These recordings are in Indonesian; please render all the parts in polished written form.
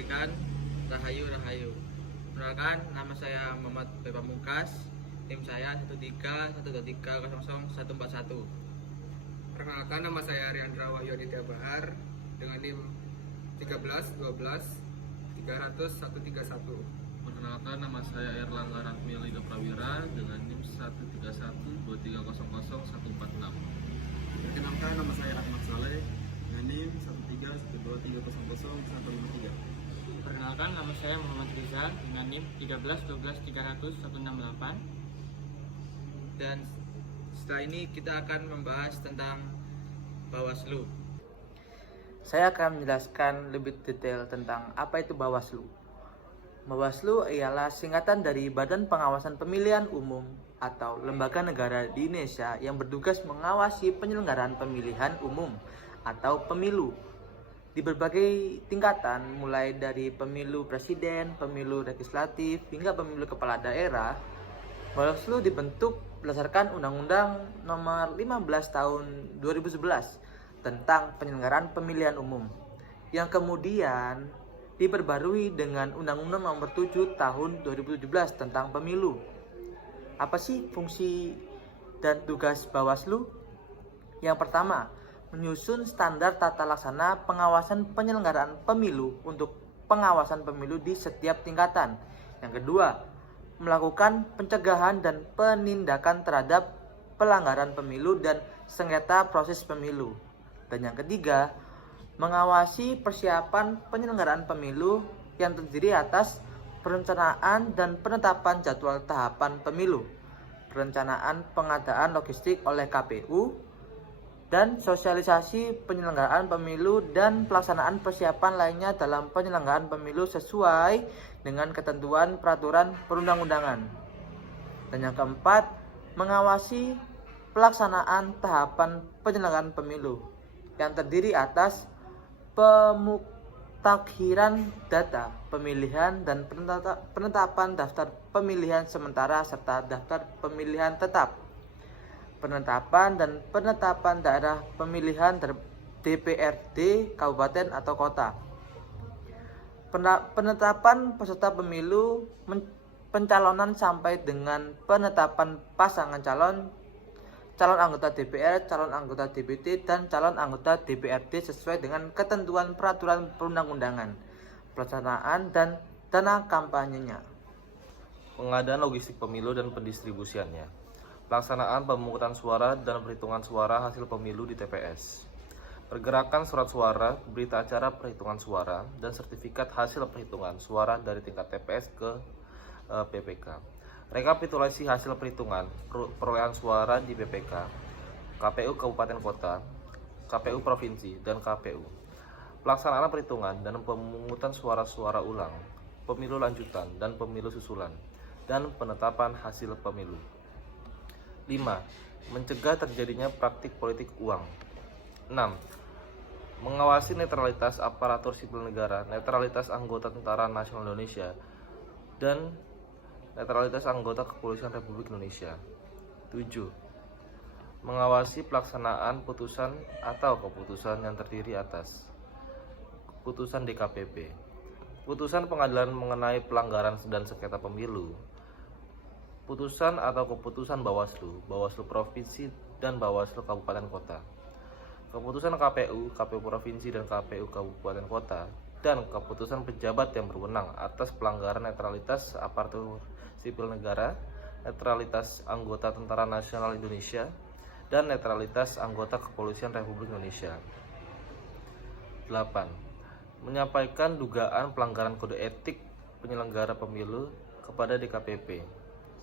kebajikan, Rahayu Rahayu. Perkenalkan, nama saya Muhammad B. Pamungkas. Tim saya 1312300141. Perkenalkan, nama saya Riandra Wahyu Aditya Bahar dengan NIM 1312300131. Perkenalkan, nama saya Erlangga Rahmi Lido Prawira dengan NIM 13123000146. Perkenalkan, nama saya Ahmad Saleh dengan NIM 13123000153. Perkenalkan, nama saya Muhammad Riza dengan NIM 13123000168. Dan setelah ini kita akan membahas tentang Bawaslu. Saya akan menjelaskan lebih detail tentang apa itu Bawaslu. Bawaslu ialah singkatan dari Badan Pengawasan Pemilihan Umum atau lembaga negara di Indonesia yang bertugas mengawasi penyelenggaraan pemilihan umum atau pemilu di berbagai tingkatan, mulai dari pemilu presiden, pemilu legislatif, hingga pemilu kepala daerah. Bawaslu dibentuk berdasarkan Undang-Undang Nomor 15 Tahun 2011 tentang penyelenggaraan pemilihan umum, yang kemudian diperbarui dengan Undang-Undang Nomor 7 Tahun 2017 tentang pemilu. Apa sih fungsi dan tugas Bawaslu? Yang pertama, menyusun standar tata laksana pengawasan penyelenggaraan pemilu untuk pengawasan pemilu di setiap tingkatan. Yang kedua, melakukan pencegahan dan penindakan terhadap pelanggaran pemilu dan sengketa proses pemilu. Dan yang ketiga, mengawasi persiapan penyelenggaraan pemilu yang terdiri atas perencanaan dan penetapan jadwal tahapan pemilu, perencanaan pengadaan logistik oleh KPU, dan sosialisasi penyelenggaraan pemilu dan pelaksanaan persiapan lainnya dalam penyelenggaraan pemilu sesuai dengan ketentuan peraturan perundang-undangan. Dan yang keempat, mengawasi pelaksanaan tahapan penyelenggaraan pemilu yang terdiri atas pemutakhiran data pemilihan dan penetapan daftar pemilihan sementara serta daftar pemilihan tetap, penetapan dan penetapan daerah pemilihan DPRD kabupaten atau kota, penetapan peserta pemilu, pencalonan sampai dengan penetapan pasangan calon anggota DPR, calon anggota DPT, dan calon anggota DPRD sesuai dengan ketentuan peraturan perundang-undangan, pelaksanaan dan dana kampanyenya, Pengadaan logistik pemilu dan pendistribusiannya, pelaksanaan pemungutan suara dan perhitungan suara hasil pemilu di TPS, pergerakan surat suara, berita acara perhitungan suara, dan sertifikat hasil perhitungan suara dari tingkat TPS ke PPK, rekapitulasi hasil perhitungan perolehan suara di PPK, KPU Kabupaten Kota, KPU Provinsi, dan KPU, pelaksanaan perhitungan dan pemungutan suara-suara ulang, pemilu lanjutan dan pemilu susulan, dan penetapan hasil pemilu. 5. Mencegah terjadinya praktik politik uang. 6. Mengawasi netralitas aparatur sipil negara, netralitas anggota Tentara Nasional Indonesia, dan netralitas anggota Kepolisian Republik Indonesia. 7. Mengawasi pelaksanaan putusan atau keputusan yang terdiri atas putusan DKPP, putusan pengadilan mengenai pelanggaran dan sengketa pemilu, putusan atau keputusan Bawaslu, Bawaslu Provinsi dan Bawaslu Kabupaten Kota, keputusan KPU, KPU Provinsi dan KPU Kabupaten Kota, dan keputusan pejabat yang berwenang atas pelanggaran netralitas aparatur sipil negara, netralitas anggota Tentara Nasional Indonesia, dan netralitas anggota Kepolisian Republik Indonesia. 8. Menyampaikan dugaan pelanggaran kode etik penyelenggara pemilu kepada DKPP.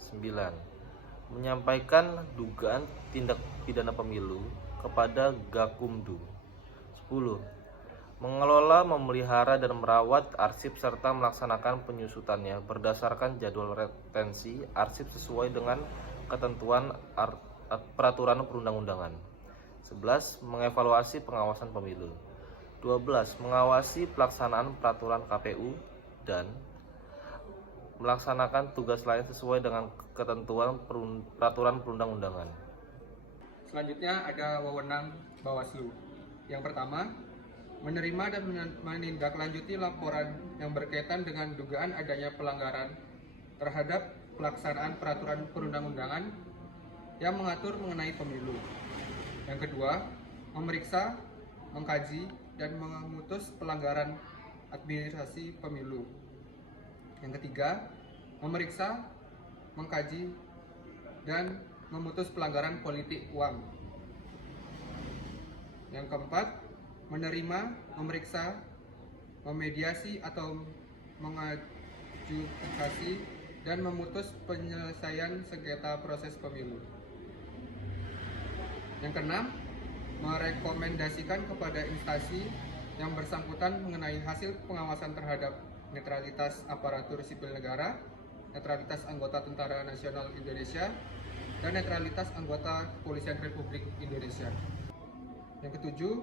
9. Menyampaikan dugaan tindak pidana pemilu kepada Gakumdu. 10. Mengelola, memelihara, dan merawat arsip serta melaksanakan penyusutannya berdasarkan jadwal retensi arsip sesuai dengan ketentuan peraturan perundang-undangan. 11. Mengevaluasi pengawasan pemilu. 12. Mengawasi pelaksanaan peraturan KPU dan melaksanakan tugas lain sesuai dengan ketentuan peraturan perundang-undangan. Selanjutnya ada wewenang Bawaslu. Yang pertama, menerima dan menindaklanjuti laporan yang berkaitan dengan dugaan adanya pelanggaran terhadap pelaksanaan peraturan perundang-undangan yang mengatur mengenai pemilu. Yang kedua, memeriksa, mengkaji, dan memutus pelanggaran administrasi pemilu. Yang ketiga, memeriksa, mengkaji, dan memutus pelanggaran politik uang. Yang keempat, menerima, memeriksa, memediasi atau mengajudikasi dan memutus penyelesaian sengketa proses pemilu. Yang keenam, merekomendasikan kepada instansi yang bersangkutan mengenai hasil pengawasan terhadap netralitas aparatur sipil negara, netralitas anggota Tentara Nasional Indonesia, dan netralitas anggota Kepolisian Republik Indonesia. Yang ketujuh,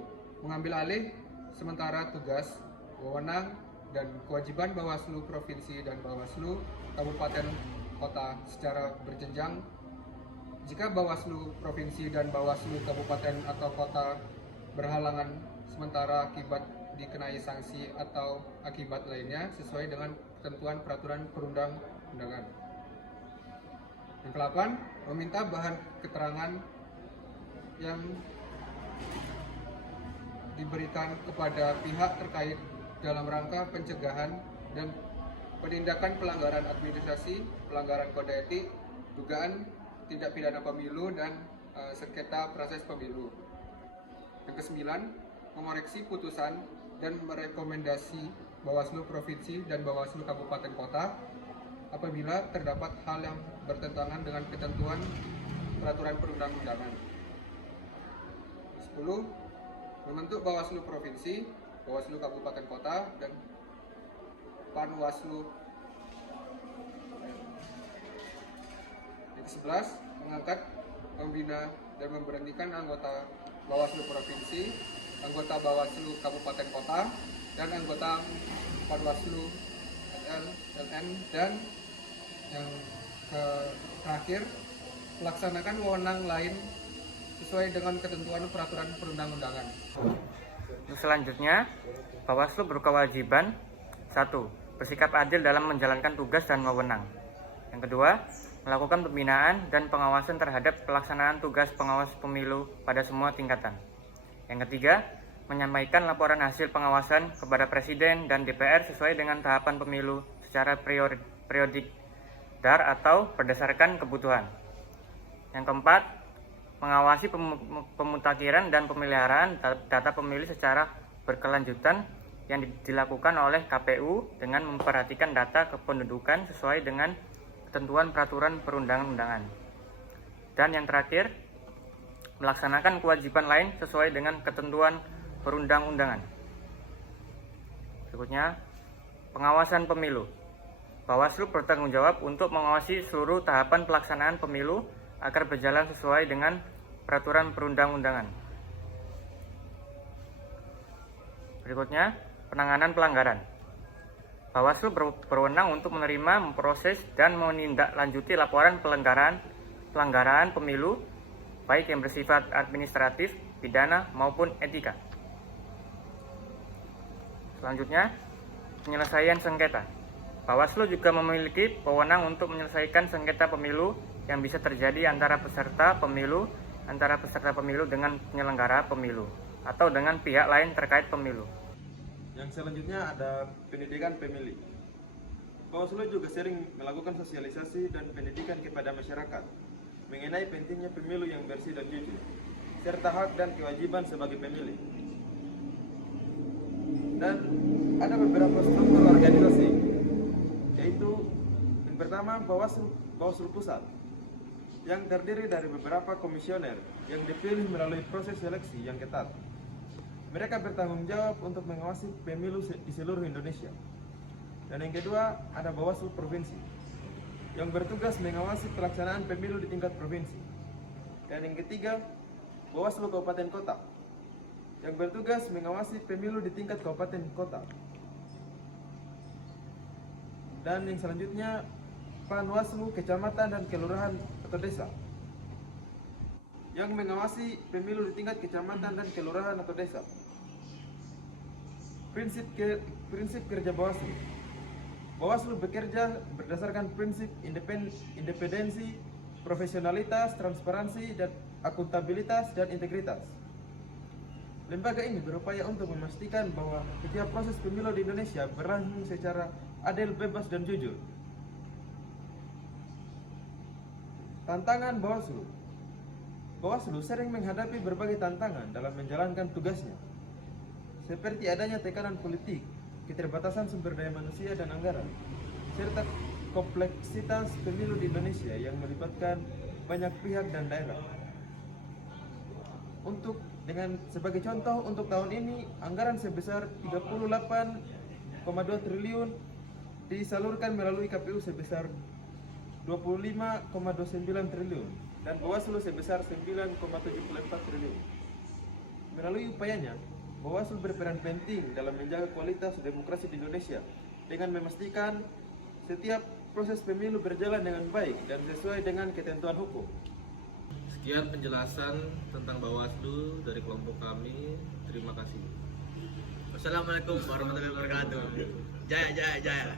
mengambil alih sementara tugas, wewenang, dan kewajiban Bawaslu Provinsi dan Bawaslu Kabupaten Kota secara berjenjang. Jika Bawaslu Provinsi dan Bawaslu Kabupaten atau Kota berhalangan sementara akibat dikenai sanksi atau akibat lainnya sesuai dengan ketentuan peraturan perundang-undangan. Yang ke-8, meminta bahan keterangan yang diberikan kepada pihak terkait dalam rangka pencegahan dan penindakan pelanggaran administrasi, pelanggaran kode etik, dugaan tindak pidana pemilu, dan sengketa proses pemilu. Yang ke-9, mengoreksi putusan dan merekomendasi Bawaslu Provinsi dan Bawaslu Kabupaten Kota apabila terdapat hal yang bertentangan dengan ketentuan peraturan perundang-undangan. 10. Membentuk Bawaslu Provinsi, Bawaslu Kabupaten Kota, dan Panwaslu. Yang ke-11, mengangkat, membina, dan memberhentikan anggota Bawaslu Provinsi, anggota Bawaslu Kabupaten Kota, dan anggota Panwaslu LN, dan yang terakhir, melaksanakan wewenang lain sesuai dengan ketentuan peraturan perundang-undangan. Selanjutnya, Bawaslu berkewajiban 1. Bersikap adil dalam menjalankan tugas dan wewenang. Yang kedua, melakukan pembinaan dan pengawasan terhadap pelaksanaan tugas pengawas pemilu pada semua tingkatan. Yang ketiga, menyampaikan laporan hasil pengawasan kepada Presiden dan DPR sesuai dengan tahapan pemilu secara periodik atau berdasarkan kebutuhan. Yang keempat, mengawasi pemutakhiran dan pemeliharaan data pemilih secara berkelanjutan yang dilakukan oleh KPU dengan memperhatikan data kependudukan sesuai dengan ketentuan peraturan perundang-undangan. Dan yang terakhir, melaksanakan kewajiban lain sesuai dengan ketentuan perundang-undangan. Berikutnya, pengawasan pemilu. Bawaslu bertanggung jawab untuk mengawasi seluruh tahapan pelaksanaan pemilu agar berjalan sesuai dengan peraturan perundang-undangan. Berikutnya, penanganan pelanggaran. Bawaslu berwenang untuk menerima, memproses, dan menindaklanjuti laporan pelanggaran pemilu, baik yang bersifat administratif, pidana, maupun etika. Selanjutnya, penyelesaian sengketa. Bawaslu juga memiliki wewenang untuk menyelesaikan sengketa pemilu yang bisa terjadi antara peserta pemilu dengan penyelenggara pemilu atau dengan pihak lain terkait pemilu. Yang selanjutnya ada pendidikan pemilih. Bawaslu juga sering melakukan sosialisasi dan pendidikan kepada masyarakat mengenai pentingnya pemilu yang bersih dan jujur, serta hak dan kewajiban sebagai pemilih. Dan ada beberapa struktur organisasi, yaitu yang pertama Bawaslu Pusat, yang terdiri dari beberapa komisioner yang dipilih melalui proses seleksi yang ketat. Mereka bertanggung jawab untuk mengawasi pemilu di seluruh Indonesia. Dan yang kedua, ada Bawaslu Provinsi, yang bertugas mengawasi pelaksanaan pemilu di tingkat provinsi. Dan yang ketiga, Bawaslu Kabupaten Kota, yang bertugas mengawasi pemilu di tingkat kabupaten kota. Dan yang selanjutnya, Panwaslu Kecamatan dan Kelurahan atau Desa, yang mengawasi pemilu di tingkat kecamatan dan kelurahan atau desa. prinsip kerja Bawaslu. Bawaslu bekerja berdasarkan prinsip independensi, profesionalitas, transparansi, dan akuntabilitas dan integritas. Lembaga ini berupaya untuk memastikan bahwa setiap proses pemilu di Indonesia berlangsung secara adil, bebas, dan jujur. Tantangan Bawaslu. Bawaslu sering menghadapi berbagai tantangan dalam menjalankan tugasnya, seperti adanya tekanan politik, keterbatasan sumber daya manusia dan anggaran, serta kompleksitas pemilu di Indonesia yang melibatkan banyak pihak dan daerah. Sebagai contoh, untuk tahun ini anggaran sebesar 38,2 triliun disalurkan melalui KPU sebesar 25,29 triliun dan Bawaslu sebesar 9,74 triliun. Melalui upayanya, Bawaslu berperan penting dalam menjaga kualitas demokrasi di Indonesia dengan memastikan setiap proses pemilu berjalan dengan baik dan sesuai dengan ketentuan hukum. Sekian penjelasan tentang Bawaslu dari kelompok kami. Terima kasih. Wassalamualaikum warahmatullahi wabarakatuh. Jaya, jaya, jaya.